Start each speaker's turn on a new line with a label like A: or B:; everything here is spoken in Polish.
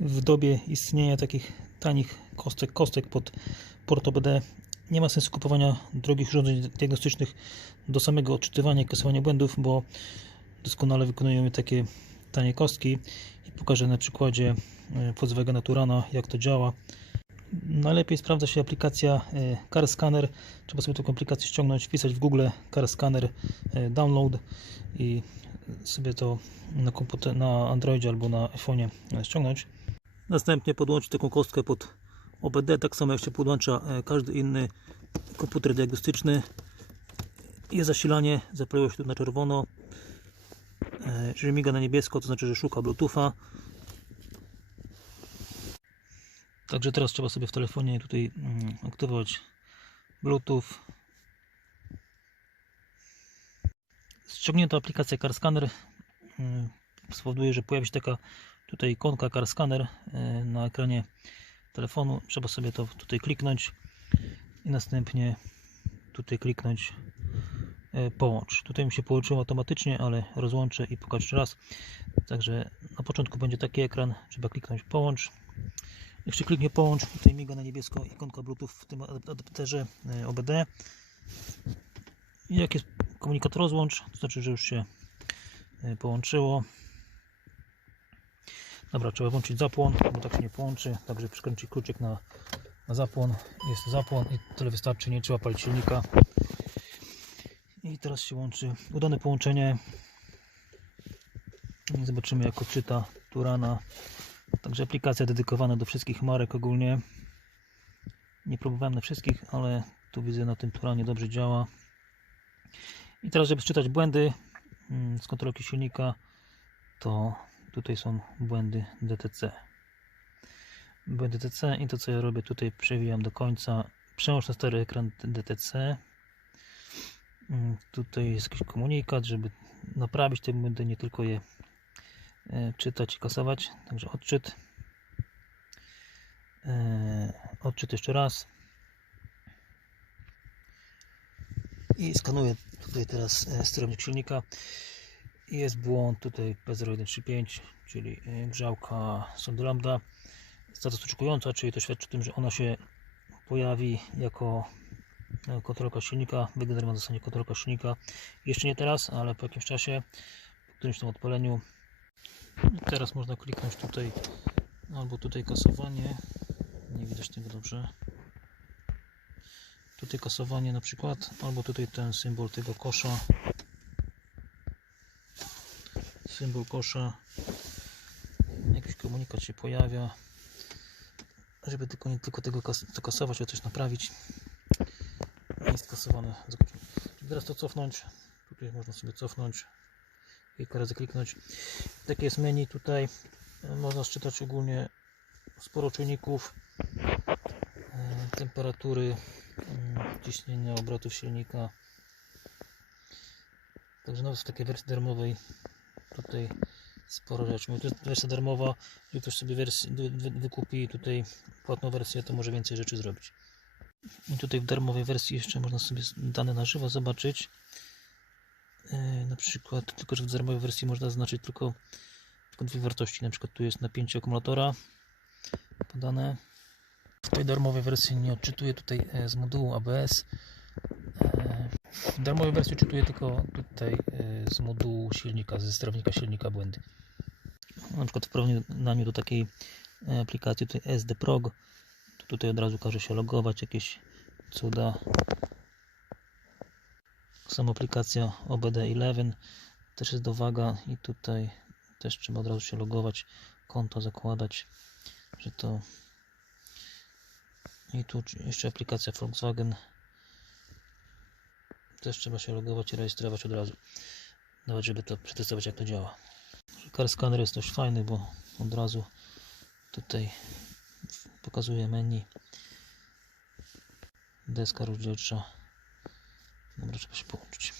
A: w dobie istnienia takich tanich kostek, kostek pod port OBD nie ma sensu kupowania drogich urządzeń diagnostycznych do samego odczytywania i kasowania błędów, bo doskonale wykonują takie tanie kostki i pokażę na przykładzie e, Volkswagena Turana jak to działa. Najlepiej sprawdza się aplikacja e, Car Scanner. Trzeba sobie taką aplikację ściągnąć, wpisać w Google Car Scanner e, download i sobie to na, komputer, na Androidzie albo na iPhone'ie ściągnąć. Następnie podłączyć taką kostkę pod OBD, tak samo jak się podłącza e, każdy inny komputer diagnostyczny. Jest zasilanie, zapaliło się tu na czerwono. E, Jeżeli miga na niebiesko, to znaczy, że szuka Bluetootha. Także teraz trzeba sobie w telefonie tutaj mm, aktywować Bluetooth. Ściągnięta aplikacja Car Scanner mm, spowoduje, że pojawi się taka tutaj ikonka Car Scanner e, na ekranie telefonu. Trzeba sobie to tutaj kliknąć i następnie tutaj kliknąć e, połącz. Tutaj mi się połączyło automatycznie, ale rozłączę i pokażę jeszcze raz. Także na początku będzie taki ekran, trzeba kliknąć połącz. Jak się kliknie połącz, tutaj miga na niebiesko ikonka Bluetooth w tym adapterze e, OBD. Jak jest komunikat rozłącz, to znaczy, że już się połączyło. Dobra, trzeba włączyć zapłon, bo tak się nie połączy. Także przykręcić kluczyk na, na zapłon. Jest zapłon i tyle wystarczy, nie trzeba palić silnika. I teraz się łączy. Udane połączenie. I Zobaczymy jak odczyta Turana. Także aplikacja dedykowana do wszystkich marek ogólnie. Nie próbowałem na wszystkich, ale tu widzę na tym Turanie dobrze działa. I teraz, żeby czytać błędy mm, z kontrolki silnika, to tutaj są błędy DTC. Błędy DTC i to co ja robię tutaj przewijam do końca. Przełącz na stary ekran DTC. Mm, Tutaj jest jakiś komunikat, żeby naprawić te błędy, nie tylko je e, czytać i kasować. Także odczyt. E, Odczyt jeszcze raz. I skanuję tutaj teraz e, sterownik silnika. Jest błąd tutaj P0135, czyli e, grzałka sondy lambda. Status oczekująca, czyli to świadczy o tym, że ona się pojawi jako e, kontrolka silnika. Wygenerowana zostanie kontrolka silnika. Jeszcze nie teraz, ale po jakimś czasie, po którymś tam odpaleniu. Teraz można kliknąć tutaj albo tutaj kasowanie. Nie widać tego dobrze. Tutaj kasowanie na przykład, albo tutaj ten symbol tego kosza. Symbol kosza. Jakiś komunikat się pojawia. Żeby tylko nie tylko tego kas to kasować, ale coś naprawić. Nie jest kasowane. Teraz to cofnąć. Tutaj można sobie cofnąć. Kilka razy kliknąć. Takie jest menu tutaj. Można szczytać ogólnie sporo czynników. e, Temperatury, mm, ciśnienia obrotów silnika. Także nawet w takiej wersji darmowej tutaj sporo rzeczy. Mówię, To jest wersja darmowa, jeżeli ktoś sobie wersję, wy, wy, wykupi tutaj płatną wersję, to może więcej rzeczy zrobić. I tutaj w darmowej wersji jeszcze można sobie dane na żywo zobaczyć. Yy, na przykład, tylko że w darmowej wersji można zaznaczyć tylko, tylko dwie wartości. Na przykład tu jest napięcie akumulatora podane. W tej darmowej wersji nie odczytuję tutaj e, z modułu ABS. W darmowej wersji czytuję tylko tutaj e, z modułu silnika, ze sterownika silnika błędy. Na przykład w porównaniu do takiej e, aplikacji tutaj SD Prog, to tutaj od razu każe się logować, jakieś cuda. Sama aplikacja OBD11 też jest do waga i tutaj też trzeba od razu się logować, konto zakładać, że to i tu jeszcze aplikacja Volkswagen też trzeba się logować i rejestrować od razu. Nawet żeby to przetestować jak to działa. Car Scanner jest dość fajny, bo od razu tutaj pokazuje menu. Deska rozdzielcza. Dobra, trzeba się połączyć.